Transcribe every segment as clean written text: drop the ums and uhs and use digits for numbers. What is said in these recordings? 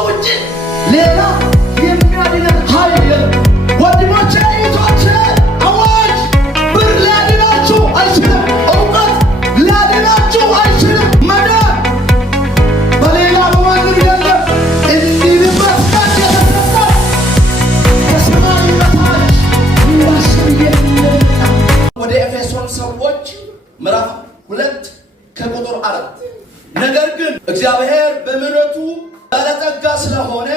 ውጭ ሌላ የሚያድነን ኃይል የለም። ወንድሞቼ እህቶቼ፣ አዋጅ! ብር ሊያድናችሁ አይችልም። እውቀት ሊያድናችሁ አይችልም። መዳን በሌላ በማንም የለም። እንዲንበት ቀን የተሰጠ ከሰማይ በታች እንዳስብ የለምና። ወደ ኤፌሶን ሰዎች ምዕራፍ 2 ከቁጥር 4 ነገር ግን እግዚአብሔር በምሕረቱ ባለጠጋ ስለሆነ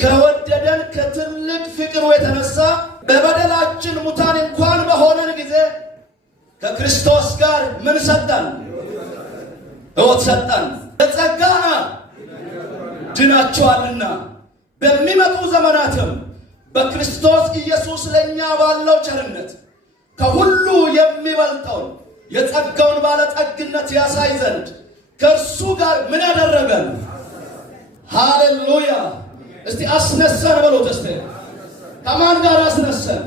ከወደደን ከትልቅ ፍቅሩ የተነሳ በበደላችን ሙታን እንኳን በሆነን ጊዜ ከክርስቶስ ጋር ምን ሰጠን? ሕይወት ሰጠን። በጸጋ ድናችኋልና በሚመጡ ዘመናትም በክርስቶስ ኢየሱስ ለእኛ ባለው ቸርነት ከሁሉ የሚበልጠውን የጸጋውን ባለጠግነት ያሳይ ዘንድ ከእርሱ ጋር ምን ያደረገን? ሃሌሉያ! እስቲ አስነሳን በሉት። እስቲ ከማን ጋር አስነሳን?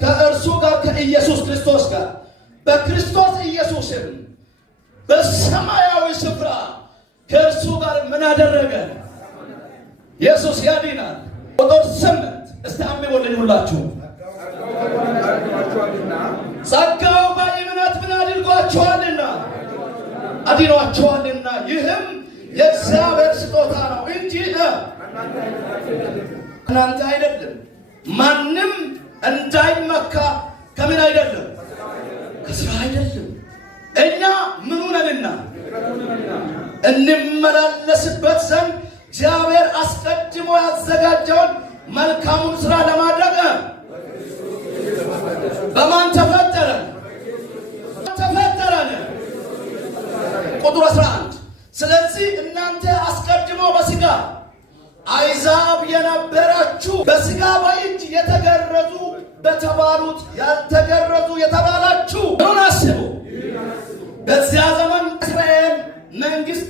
ከእርሱ ጋር፣ ከኢየሱስ ክርስቶስ ጋር። በክርስቶስ ኢየሱስም በሰማያዊ ስፍራ ከእርሱ ጋር ምን ያደረገን? ኢየሱስ ያድናል። ቁጥር 8 እስቲ አንብቡልኝ ሁላችሁ። ጸጋው በእምነት ምን አድርጓችኋልና? አድኗችኋልና። ይህም የእግዚአብሔር ስጦታ ነው እንጂ እናንተ አይደለም። ማንም እንዳይመካ ከምን አይደለም? ከሥራ አይደለም። እኛ ምኑ ነንና እንመላለስበት ዘንድ እግዚአብሔር አስቀድሞ ያዘጋጀውን መልካሙን ሥራ ለማድረግ በማን ተፈጠረን? ቁጥር 11 ስለዚህ እናንተ አስቀድሞ በሥጋ አሕዛብ የነበራችሁ በሥጋ በእጅ የተገረዙ በተባሉት ያልተገረዙ የተባላችሁ ምን አስቡ። በዚያ ዘመን እስራኤል መንግሥት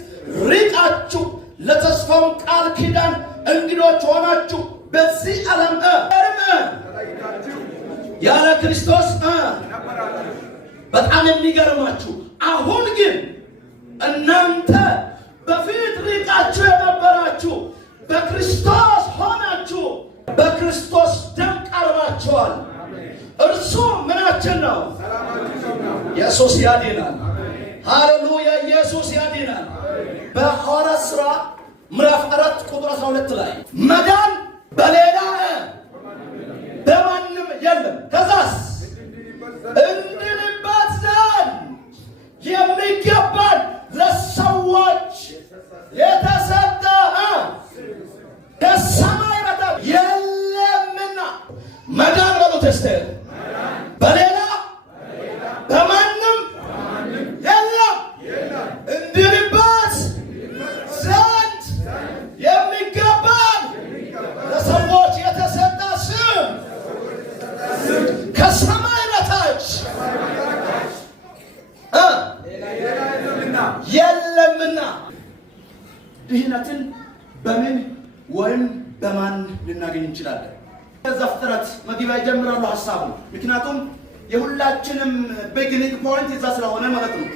ርቃችሁ ለተስፋው ቃል ኪዳን እንግዶች ሆናችሁ በዚህ ዓለም ያለ ክርስቶስ በጣም የሚገርማችሁ አሁን ግን እናንተ በፊት ርቃችሁ የነበራችሁ በክርስቶስ ሆናችሁ በክርስቶስ ደም ቀርባችኋል። እርሱ ምናችን ነው? ኢየሱስ ያድናል። ሃሌሉያ! ኢየሱስ ያድናል። በሐዋርያት ሥራ ምዕራፍ 4 ቁጥር 12 ላይ መዳን በሌላ በማንም የለም። ከዛስ እንድንበት ዘንድ የሚገባን ለሰዎች የተሰጠ ከሰማይ በታች የለምና። መዳን በሉት እስቲ በሌላ በማንም የለም። እንድንበት ዘንድ የሚገባን ለሰዎች የተሰጠ ስም ከሰማይ በታች የለምና። ድህነትን በምን ወይም በማን ልናገኝ እንችላለን? ከዘፍጥረት መግቢያ ይጀምራሉ ሐሳቡ። ምክንያቱም የሁላችንም ቢግኒንግ ፖይንት እዛ ስለሆነ ማለት ነው።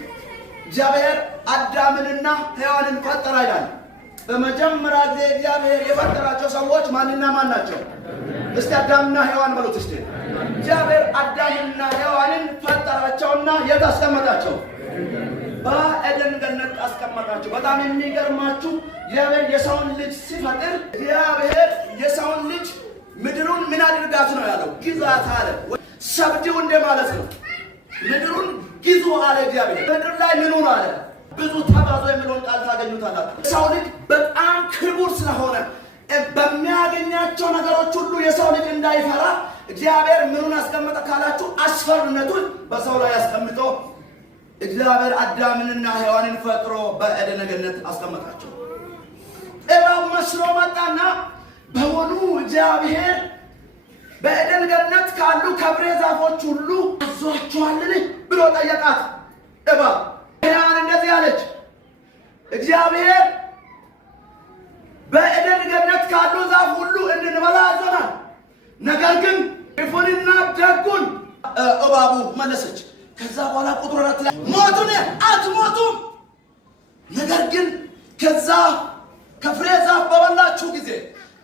እግዚአብሔር አዳምንና ሔዋንን ፈጠረ ይላል። በመጀመሪያ ጊዜ እግዚአብሔር የፈጠራቸው ሰዎች ማንና ማን ናቸው? እስቲ አዳምና ሔዋን በሉት እስቲ። እግዚአብሔር አዳምንና ሔዋንን ፈጠራቸውና የት አስቀመጣቸው? በኤደን ገነት አስቀመጣቸው። በጣም የሚገርማችሁ እግዚአብሔር የሰውን ልጅ ሲፈጥር እግዚአብሔር የሰውን ልጅ ምድሩን ምን አድርጋት ነው ያለው? ግዛት አለ። ሰብድው እንደ ማለት ነው። ምድሩን ግዙ አለ እግዚአብሔር። ምድር ላይ ምኑን አለ? ብዙ ተባዙ የሚለውን ቃል ታገኙታላችሁ። ሰው ልጅ በጣም ክቡር ስለሆነ በሚያገኛቸው ነገሮች ሁሉ የሰው ልጅ እንዳይፈራ እግዚአብሔር ምኑን አስቀመጠ ካላችሁ አስፈሪነቱን በሰው ላይ አስቀምጦ እግዚአብሔር አዳምንና ሔዋንን ፈጥሮ በኤደን ገነት አስቀመጣቸው። እባብ መስሎ መጣና በውኑ እግዚአብሔር በኤደን ገነት ካሉ ከፍሬ ዛፎች ሁሉ አዟችኋልን ብሎ ጠየቃት። እባብ ሔዋን እንደዚህ አለች፣ እግዚአብሔር በኤደን ገነት ካሉ ዛፍ ሁሉ እንድንበላ አዞናል፣ ነገር ግን ክፉንና ደጉን እባቡ መለሰች። ከዛ በኋላ ቁጥር 4 ላይ ሞቱን አትሞቱም፣ ነገር ግን ከዛ ከፍሬ ዛፍ በበላ በበላችሁ ጊዜ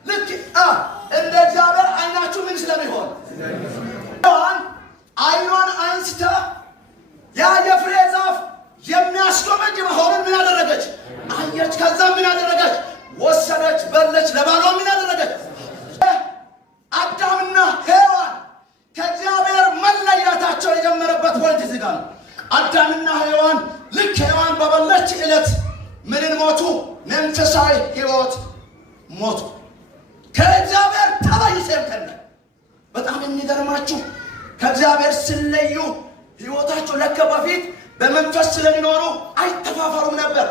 ልክ እንደ እግዚአብሔር አይናችሁ ምን ስለሚሆን ሔዋን አይኗን አንስታ ያ የፍሬ ዛፍ የሚያስጎመጅ መሆኑን ምን አደረገች? አየች። ከዛ ምን አደረገች? ወሰደች፣ በለች። ለባሏ ምን አደረገች? አዳምና ሔዋን ከእግዚአብሔር መለያታቸው የጀመረበት ፖይንት እዚህ ጋር ነው። አዳምና ሔዋን ልክ ሔዋን በበለች ዕለት ምንን ሞቱ? መንፈሳዊ ሕይወት ሞቱ። ከእግዚአብሔር ተለይተው ከነ በጣም የሚገርማችሁ ከእግዚአብሔር ሲለዩ ሕይወታቸው ለከ በፊት በመንፈስ ስለሚኖሩ አይተፋፈሩም ነበር።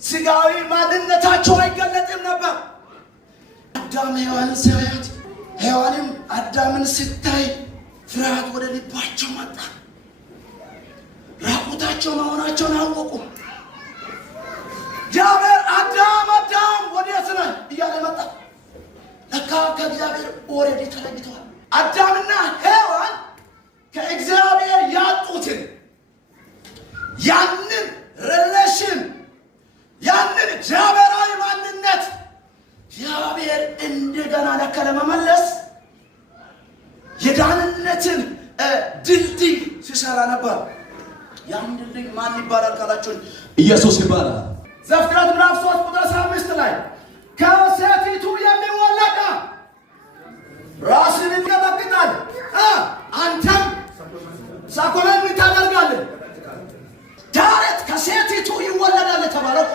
ስጋዊ ማንነታቸው አይገለጥም ነበር። አዳም ሔዋንን ሲያያት፣ ሔዋንም አዳምን ስታይ ፍርሃት ወደ ልባቸው መጣ። ራቁታቸው መሆናቸውን አወቁ። እግዚአብሔር አዳም አዳም ወዴት ነህ እያለ መጣ። ለካ ከእግዚአብሔር ኦልሬዲ ተለይተዋል። አዳምና ሔዋን ከእግዚአብሔር ያጡትን ያንን ሪሌሽን ያንን እግዚአብሔራዊ ማንነት እግዚአብሔር እንደገና ለካ ለመመለስ የዳንነትን ድልድይ ሲሰራ ነበር። ያን ድልድይ ማን ይባላል ካላችሁን ኢየሱስ ይባላል። ዘፍጥረት ምዕራፍ 3 ቁጥር 15 ላይ ከሴቲቱ የሚወለድ ራስን ይቀጠቅጣል፣ አንተም ሳኮለን ታደርጋለህ። ዳረት ከሴቲቱ ይወለዳል የተባለው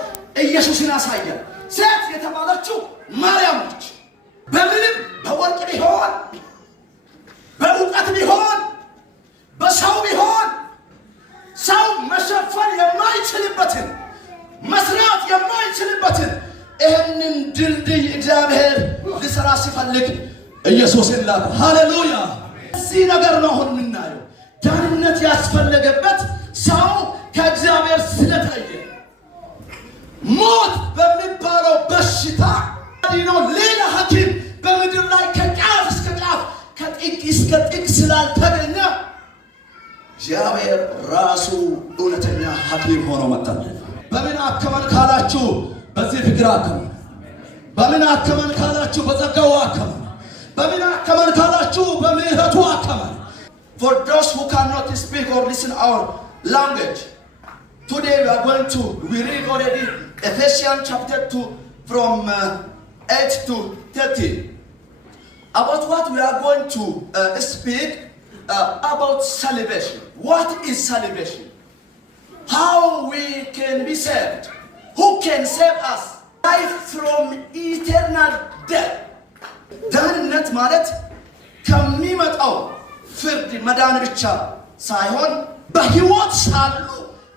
ኢየሱስን ያሳያል። ሴት የተባለችው ማርያም ነች። በምንም በወርቅ ቢሆን በእውቀት ቢሆን በሰው ቢሆን ሰው መሸፈን የማይችልበትን መስራት የማይችልበትን ይህንን ድልድይ እግዚአብሔር ሊሰራ ሲፈልግ ኢየሱስን ላከ። ሃሌሉያ! እዚህ ነገር ነው አሁን የምናየው። ዳንነት ያስፈለገበት ሰው ከእግዚአብሔር ስለተለየ ሞት በሚባለው በሽታ ዲኖ ሌላ ሐኪም በምድር ላይ ከጫፍ እስከ ጫፍ ከጥግ እስከ ጥግ ስላልተገኘ እግዚአብሔር ራሱ እውነተኛ ሐኪም ሆኖ መጣ። በምን አከመን ካላችሁ በዚህ ፍቅር አከመን። በምን አከመን ካላችሁ በጸጋው አከመን። በምን አከመን ካላችሁ በምህረቱ አከመን። For those who cannot speak or listen our language, today we read already Ephesians chapter 2 from 8 to 13. About what we are going to speak about salvation. What is salvation? How we can be saved? Who can save us? Life from eternal death. ዳንነት ማለት ከሚመጣው ፍርድ መዳን ብቻ ሳይሆን በሕይወት ሳሉ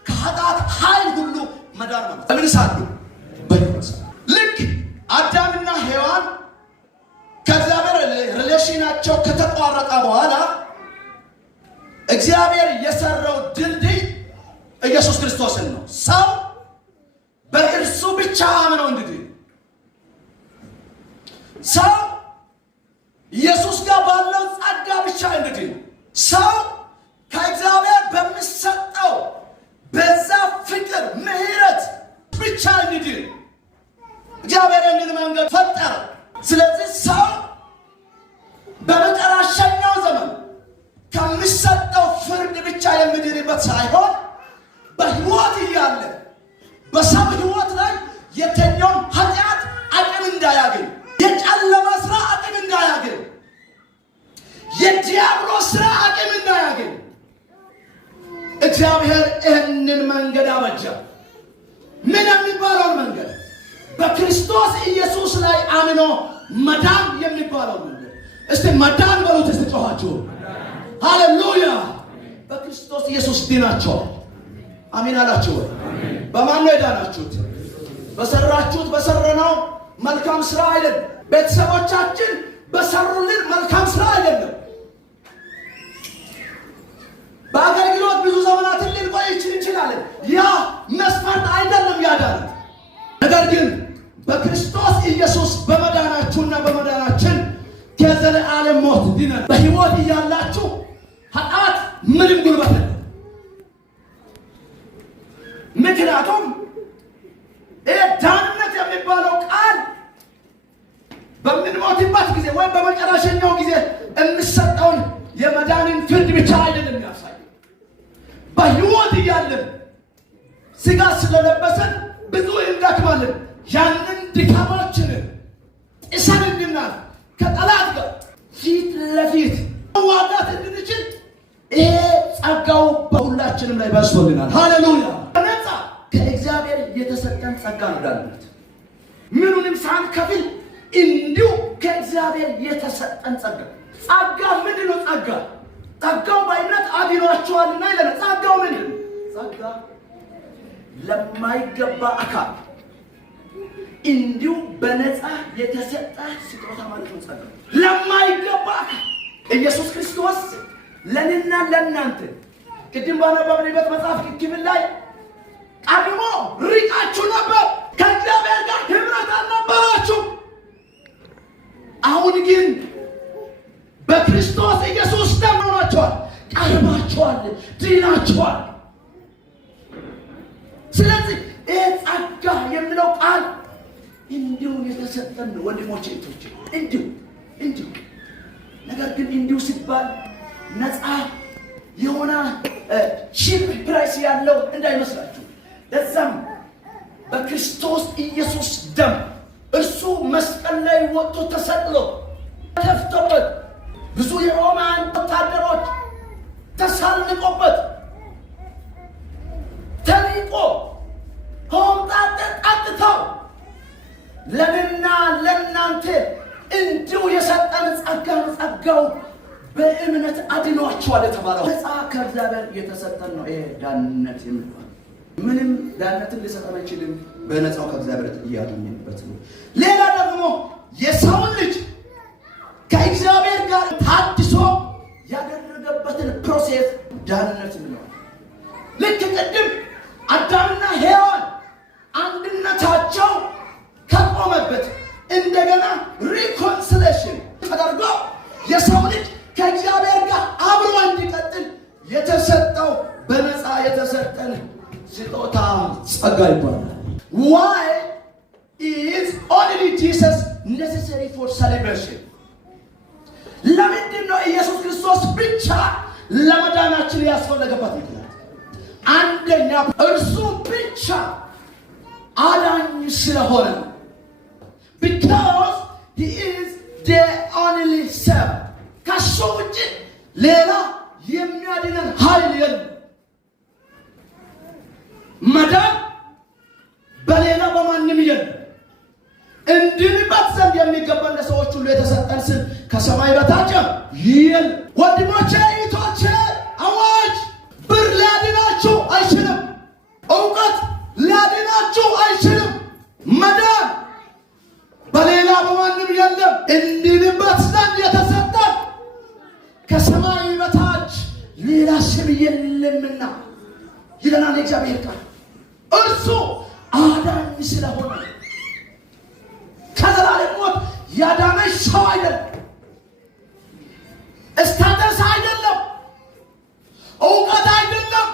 ከኃጢአት ኃይል ሁሉ መዳን ማለት ምን ሳሉ በሕይወት ልክ አዳምና ሔዋን ከእግዚአብሔር ሪሌሽናቸው ከተቋረጠ በኋላ እግዚአብሔር የሰራው ድልድይ ኢየሱስ ክርስቶስን ነው። ሰው በእርሱ ብቻ አምነው እንግዲህ ሰው ኢየሱስ ጋር ባለው ጸጋ ብቻ እንግዲህ ሰው ከእግዚአብሔር በሚሰጠው በዛ ፍቅር ምሕረት ብቻ እንግዲህ እግዚአብሔር ይህንን መንገድ ፈጠረ። ስለዚህ ሰው በመጨረሻው ዘመን ከሚሰጠው ፍርድ ብቻ የሚድንበት ሳይሆን በሕይወት እያለ በሰው ሕይወት ላይ የተኛውም ኃጢአት አቅም እንዳያገኝ፣ የጨለማ ስራ አቅም እንዳያገኝ፣ የዲያብሎስ ስራ አቅም እንዳያገኝ እግዚአብሔር ይህንን መንገድ አበጀ። ምን የሚባለውን መንገድ? በክርስቶስ ኢየሱስ ላይ አምኖ መዳን የሚባለው መንገድ። እስቲ መዳን በሉት። እስቲ ጮኻችሁ ሃሌሉያ! በክርስቶስ ኢየሱስ ድናችኋል። አሜን አላችሁ ወይ? በማን ነው የዳናችሁት? በሰራችሁት በሰራነው መልካም ስራ አይደለም። ቤተሰቦቻችን በሰሩልን መልካም ስራ አይደለም። በአገልግሎት ብዙ ዘመናትን ልንቆይ እንችላለን። ያ መስፈርት አይደለም ያዳነን። ነገር ግን በክርስቶስ ኢየሱስ በመዳናችሁና በመዳናችን ከዘለዓለም ሞት ድነን በሕይወት እያላችሁ ኃጢአት ምንም ጉልበት የለም። ምክንያቱም ዳንነት የሚባለው ቃል ወይም በመጨረሻው ጊዜ የሚሰጠውን የመዳንን ፍርድ ብቻ አይደለም የሚያሳየው። በሕይወት እያለን ሥጋ ስለለበሰን ብዙ እንደክማለን። ያንን ድካማችንን ጥሰን እንድናልፍ ከጠላት ጋር ፊት ለፊት መዋጋት እንድንችል ይሄ ጸጋው በሁላችንም ላይ በዝቶልናል። ሃሌሉያ! በነፃ ከእግዚአብሔር የተሰጠን ጸጋ ነው ዳንነት። ምኑንም ሳንከፍል እንዲሁ ከእግዚአብሔር የተሰጠን ጸጋ። ጸጋ ምንድን ነው? ጸጋው በእምነት አድኗችኋልና ይለናል። ጸጋው ምንድን ነው? ጸጋ ለማይገባ አካል እንዲሁ በነፃ የተሰጠ ስጦታ ማለት ነው። ጸጋ ለማይገባ አካል ኢየሱስ ክርስቶስ ለእኔና ለእናንተ ቅድም ባነበብንበት መጽሐፍ ክፍል ላይ ቀድሞ ርቃችሁ ነበር፣ ከእግዚአብሔር ጋር ኅብረት አልነበራችሁ። አሁን ግን በክርስቶስ ኢየሱስ ደም ሆናችኋል፣ ቀርባችኋል፣ ድናችኋል። ስለዚህ ይህ ጸጋ የሚለው ቃል እንዲሁ የተሰጠን ወንድሞቼ እህቶቼ፣ እንዲሁ ነገር ግን እንዲሁ ሲባል ነፃ የሆነ ቺፕ ፕራይስ ያለው እንዳይመስላችሁ። ለዛም በክርስቶስ ኢየሱስ ደም እርሱ መስቀል ላይ ወጥቶ ተሰቅሎ ተፍቶበት ብዙ የሮማን ወታደሮች ተሳልቆበት ተሪቆ ሆምጣጤ ጠጥተው ለእኔና ለእናንተ እንዲሁ የሰጠን ጸጋው በእምነት አድኗችኋል የተባለው ነፃ ከእግዚአብሔር የተሰጠን ነው። ይሄ ዳንነት የሚባል ምንም ዳንነትን ሊሰጠን አይችልም። በነፃው ከእግዚአብሔር እያገኘንበት ነው። ሌላ ደግሞ የሰውን ልጅ ከእግዚአብሔር ጋር ታድሶ ያደረገበትን ፕሮሴስ ዳንነት ነው። ልክ ቅድም አዳምና ሔዋን አንድነታቸው ከቆመበት እንደገና ሪኮንሲሌሽን ተደርጎ የሰው ልጅ ከእግዚአብሔር ጋር አብሮ እንዲቀጥል የተሰጠው በነፃ የተሰጠን ስጦታ ጸጋ ይባላል። Why is only Jesus necessary for celebration? ለምንድን ነው ኢየሱስ ክርስቶስ ብቻ ለመዳናችን ያስፈለገበት ምክንያት? አንደኛ እርሱ ብቻ አዳኝ ስለሆነ ነው። Because he is the only Savior. ከሱ ውጭ ሌላ የሚያድነን ኃይል የለም። መዳን በሌላ በማንም የለም። እንድንበት ዘንድ የሚገባን ለሰዎች ሁሉ የተሰጠን ስም ከሰማይ በታች የለም። ወንድሞቼ እህቶቼ፣ አዋጅ! ብር ሊያድናችሁ አይችልም። እውቀት ሊያድናችሁ አይችልም። መዳን በሌላ በማንም የለም። እንድንበት ዘንድ የተሰጠን ከሰማይ በታች ሌላ ስም የለምና ይለናል የእግዚአብሔር ቃል። እርሱ አዳኝ ስለሆነ ከዘላለም ሞት ያዳነሽ ሰው አይደለም፣ ስታተስ አይደለም፣ እውቀት አይደለም።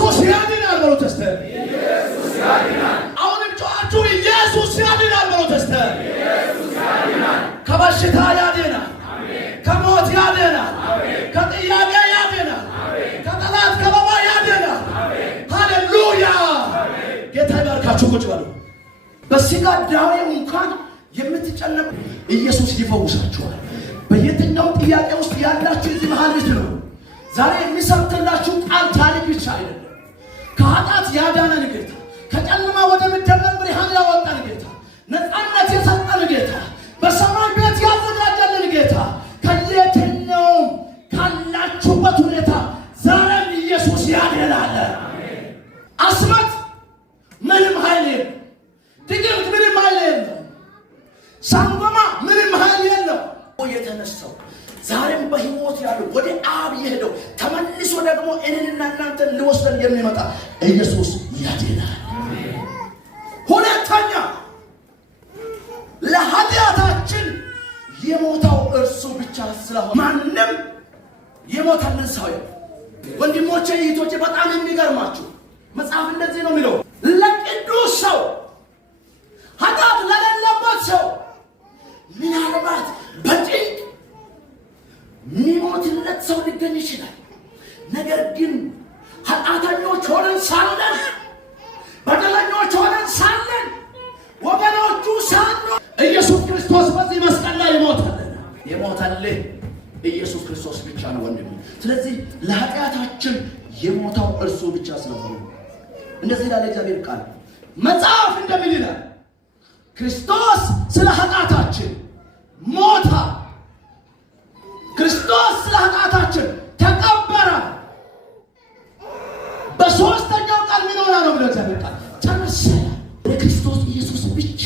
ኢየሱስ ያድናል ብሎ ተስተር ኢየሱስ ያድናል። አሁንም ጮኻችሁ ኢየሱስ ያድናል ብሎ ተስተር ኢየሱስ ያድናል። ከበሽታ ያድናል፣ ከሞት ያድናል፣ ከጥያቄ ያድናል፣ ከጠላት ከበባ ያድናል። ሃሌሉያ! ጌታ ይባርካችሁ። ቁጭ በሉ። በሥጋ ደዌ እንኳን የምትጨነቁ ኢየሱስ ይፈውሳችኋል። በየትኛው ጥያቄ ውስጥ ያላችሁ እዚህ መሃል ብትኖሩ ዛሬ የሚሰብክላችሁ ቃል ታሪክ ብቻ አይደለም። ከኃጢአት ያዳነን ጌታ፣ ከጨለማ ወደሚደነቅ ብርሃን ያወጣን ጌታ፣ ነፃነት የሰጠን ጌታ፣ በሰማይ ቤት ያዘጋጀልን ጌታ ከየትኛውም ካላችሁበት ሁኔታ ዛሬም ኢየሱስ ያድናል። አስመት ምንም ኃይል የለም። ድግምት ምንም ኃይል የለም። ሳንጎማ ምንም ኃይል የለም። የተነሳው ዛሬም በሕይወት ያለው ወደ አብ የሄደው ተመልሶ ደግሞ እኔንና እናንተን ሊወስደን የሚመጣ ኢየሱስ ያድናል። ሁለተኛ ለኃጢአታችን የሞተው እርሱ ብቻ ስለሆነ ማንም የሞተልን ሰው የለም። ወንድሞቼ እህቶቼ፣ በጣም የሚገርማችሁ መጽሐፍ እንደዚህ ነው የሚለው፣ ለቅዱስ ሰው ኃጢአት ለሌለበት ሰው ምናልባት ሰው ሊገኝ ይችላል። ነገር ግን ኃጢአተኞች ሆነን ሳለን፣ በደለኞች ሆነን ሳለን፣ ወገኖቹ ሳንሆን ኢየሱስ ክርስቶስ በዚህ መስቀል ላይ የሞተልን ኢየሱስ ክርስቶስ ብቻ ነው ወንድም። ስለዚህ ለኃጢአታችን የሞተው እርሱ ብቻ ስለሆነ እንደዚህ ይላል እግዚአብሔር ቃል። መጽሐፍ እንደምን ይላል? ክርስቶስ ስለ ኃጢአታችን ሞተ፣ ክርስቶስ ስለ ኃጢአታችን ተቀበረ፣ በሦስተኛው ቀን ምን ሆነ ነው ብሎ እግዚአብሔር ቃል ተነሳ። በክርስቶስ ኢየሱስ ብቻ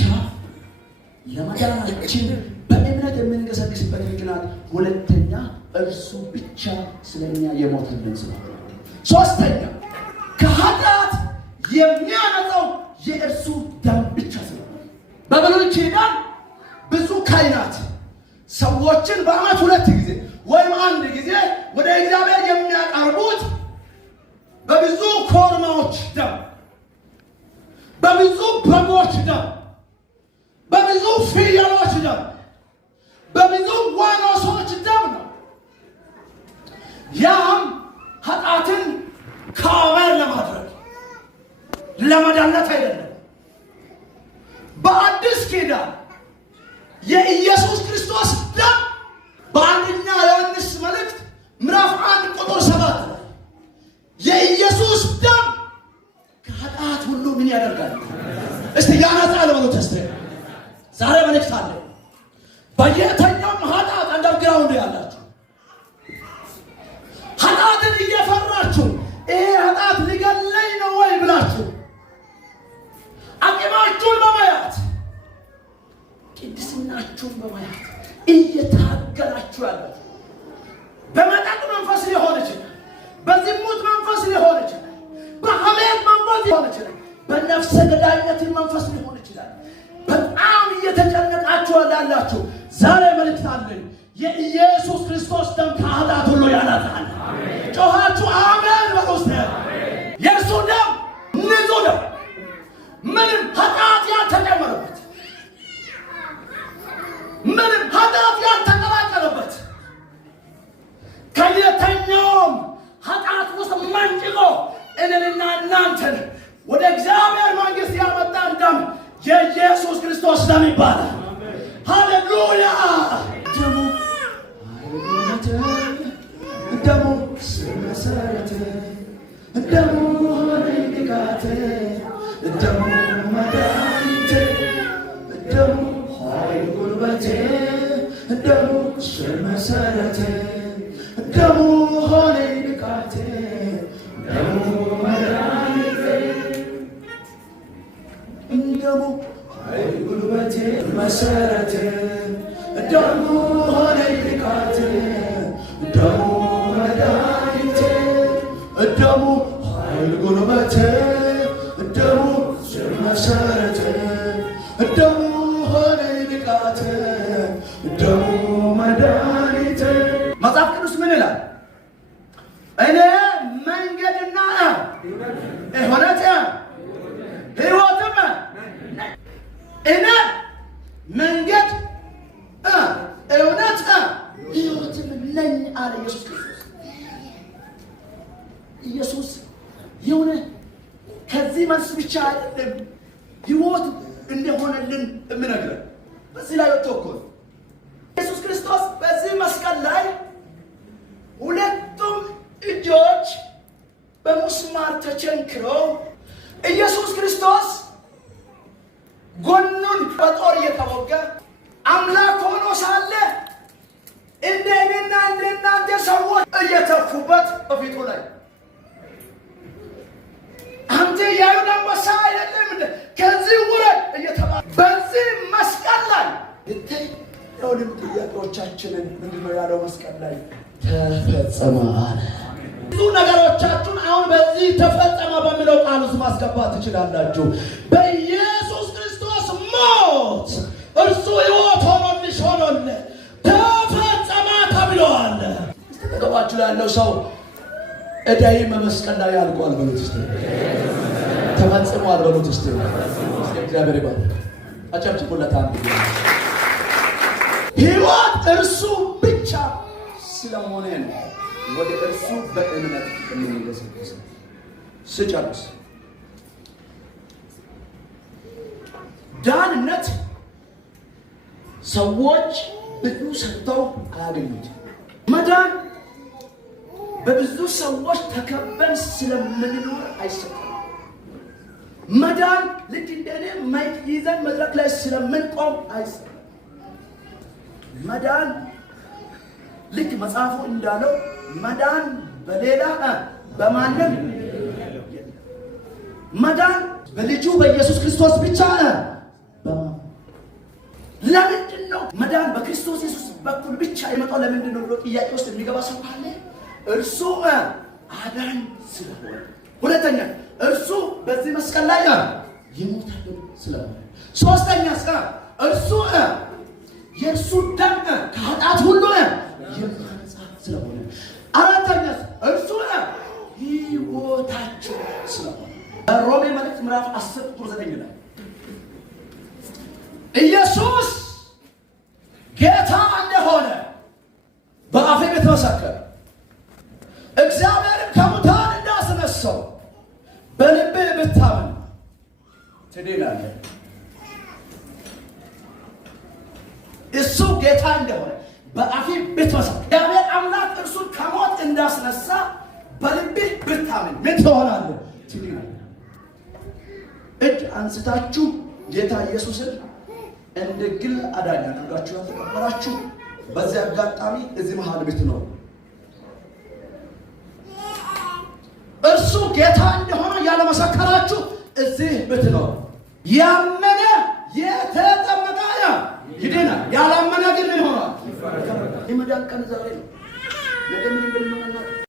ለመዳናችን በእምነት የምንገሰግስበት ምክንያት፣ ሁለተኛ እርሱ ብቻ ስለኛ የሞተልን ስለሆነ፣ ሦስተኛ ከኃጢአት የሚያነጻው የእርሱ ደም ብቻ ስለሆነ። በብሉይ ኪዳን ብዙ ካህናት ሰዎችን በዓመት 2 ጊዜ ወይም 1 ጊዜ ወደ እግዚአብሔር የሚያቀርቡት በብዙ ኮርማዎች ደም፣ በብዙ በጎች ደም፣ በብዙ ፍየሎች ደም፣ በብዙ ዋኖሶች ደም ነው። ያም ኃጢአትን ከአመር ለማድረግ ለመዳነት አይደለም። በአዲስ ኪዳን የኢየሱስ ክርስቶስ ደም በአንደኛ ዮሐንስ መልእክት ምዕራፍ 1 ቁጥር 7 ላይ የኢየሱስ ደም ከኃጢአት ሁሉ ምን ያደርጋል? እስቲ ያነጻል በሉት። እስቲ ዛሬ መልእክት አለ። በየትኛውም ኃጢአት አንደርግራውንድ ያላችሁ ኃጢአትን እየፈራችሁ ይሄ ኃጢአት ሊገለኝ ነው ወይ ብላችሁ አቅማችሁን በማየት ቅድስናችሁን በማየት እየታገላችሁ ያላችሁ በመጠጥ መንፈስ ሊሆን ይችላል፣ በዝሙት መንፈስ ሊሆን ይችላል፣ በሐሜት መንፈስ ሊሆን ይችላል፣ በነፍሰ ገዳይነት መንፈስ ሊሆን ይችላል። በጣም እየተጨነቃችሁ ያላችሁ ዛሬ መልእክት አለኝ። የኢየሱስ ክርስቶስ ደም ከኃጢአት ሁሉ ያነጻል። ጮኻችሁ አሜን በሉ። የእርሱ ደም ንጹህ ነው፣ ምንም ኃጢአት ያልተጨመረበት፣ ምንም ኃጢአት ያልተቀላቀለበት፣ ከየትኛውም ኃጢአት ውስጥ መንጭቆ እኔንና እናንተን ወደ እግዚአብሔር መንግሥት ያመጣን ደም የኢየሱስ ክርስቶስ ደም ይባላል። ሃሌሉያ! ደሙ መሰረት፣ ደሙ ሆነ ንጋት፣ ደሙ መድኃኒቴ፣ ደሙ ኃይል ጉልበቴ፣ ደሙ መሰረት፣ ደሙ ሆነ ንጋቴ፣ ደሙ መድኃኒቴ፣ ደሙ ኃይል ጉልበቴ መሰረት፣ ደሙ ሆነ ንጋቴ፣ ደሙ መድኃኒቴ፣ ደሙ ኃይል ጉልበቴ፣ ደሙ መሰረት፣ ደሙ ሆነ ንጋቴ፣ ደሙ መድኃኒቴ። መጽሐፍ ቅዱስ ምን ይላል? እኔ መንገድና እውነት ሕይወትም፣ እኔ መንገድ እውነት ሕይወትም ነኝ አለ ኢየሱስ ክርስቶስ። ኢየሱስ የሆነ ከዚህ መልስ ብቻ አይደለም ሕይወት እንደሆነልን የምነግረን በዚህ ላይ ወጥቶ እኮ ኢየሱስ ክርስቶስ በዚህ መስቀል ላይ ሁለቱም እጆች በሙስማር ተቸንክረው ኢየሱስ ክርስቶስ ጎኑን በጦር እየተወጋ አምላክ ሆኖ ሳለ እንደ እኔና እንደ እናንተ ሰዎች እየተፉበት በፊቱ ላይ አንተ የአይሁድ አንበሳ አይደለም እንደ ከዚህ ውረድ እየተባለ በዚህ መስቀል ላይ እታይ ሁሉም ጥያቄዎቻችንን ምንድነው ያለው? መስቀል ላይ ተፈጸመ አለ። ብዙ ነገሮቻችሁን አሁን በዚህ ተፈጸመ በሚለው ቃል ውስጥ ማስገባት ትችላላችሁ። በኢየሱስ ክርስቶስ ሞት እርሱ ሕይወት ሆኖልሽ ሆኖልህ ተፈጸመ ተብሏል። ተቀባችሁ ያለው ሰው እዳይ በመስቀል ላይ አልቋል በሉት እስቲ። ተፈጽሟል በሉት እስቲ። እግዚአብሔር ይባርክ። አጨብጭቡለት። ሕይወት እርሱ ብቻ ስለሆነ ነው። ወደ እርሱ በእምነት እንገሰግስ። ስጨርስ ዳንነት ሰዎች ብዙ ሰርተው አያገኙት። መዳን በብዙ ሰዎች ተከበን ስለምንኖር አይሰጠም። መዳን ልክ እንደኔ ማይክ ይዘን መድረክ ላይ ስለምንቆም አይሰጠም። መዳን ልክ መጽሐፉ እንዳለው መዳን በሌላ በማንም መዳን በልጁ በኢየሱስ ክርስቶስ ብቻ ለምንድን ነው መዳን በክርስቶስ ኢየሱስ በኩል ብቻ የመጣው ለምንድን ነው ብሎ ጥያቄ ውስጥ የሚገባ ሰው ካለ እርሱ አዳኝ ስለሆነ፣ ሁለተኛ እርሱ በዚህ መስቀል ላይ ይሞታል ስለሆነ፣ ሶስተኛ እርሱ የእርሱ ደም ከኃጢአት ሁሉ የሚያነጻ ስለሆነ፣ አራተኛ እርሱ ሕይወታችን ስለሆነ። ሮሜ መልእክት ምዕራፍ 10 ቁጥር 9 ላይ ኢየሱስ ጌታ እንደሆነ በአፌ ብትመሰክር እግዚአብሔርን ከሙታን እንዳስነሳው በልብህ ብታምን ትድናለህ። እሱ ጌታ እንደሆነ በአፌ ብትመሰክር እግዚአብሔር አምላክ እርሱን ከሞት እንዳስነሳ በልብህ ብታምን ምን ትሆናለህ? ትድናለህ። እጅ አንስታችሁ ጌታ ኢየሱስን እንደ ግል አዳኝ አድርጋችሁ ያልተቀበላችሁ በዚህ አጋጣሚ እዚህ መሃል ብትኖሩ እርሱ ጌታ እንደሆነ ያለመሰከራችሁ እዚህ ብትኖሩ ያመነ የተጠመቀ ይድናል። ያላመነ ግን ምን ሆኗል? የመዳን ቀን ዛሬ ነው። ነገ ምን እንደሚሆን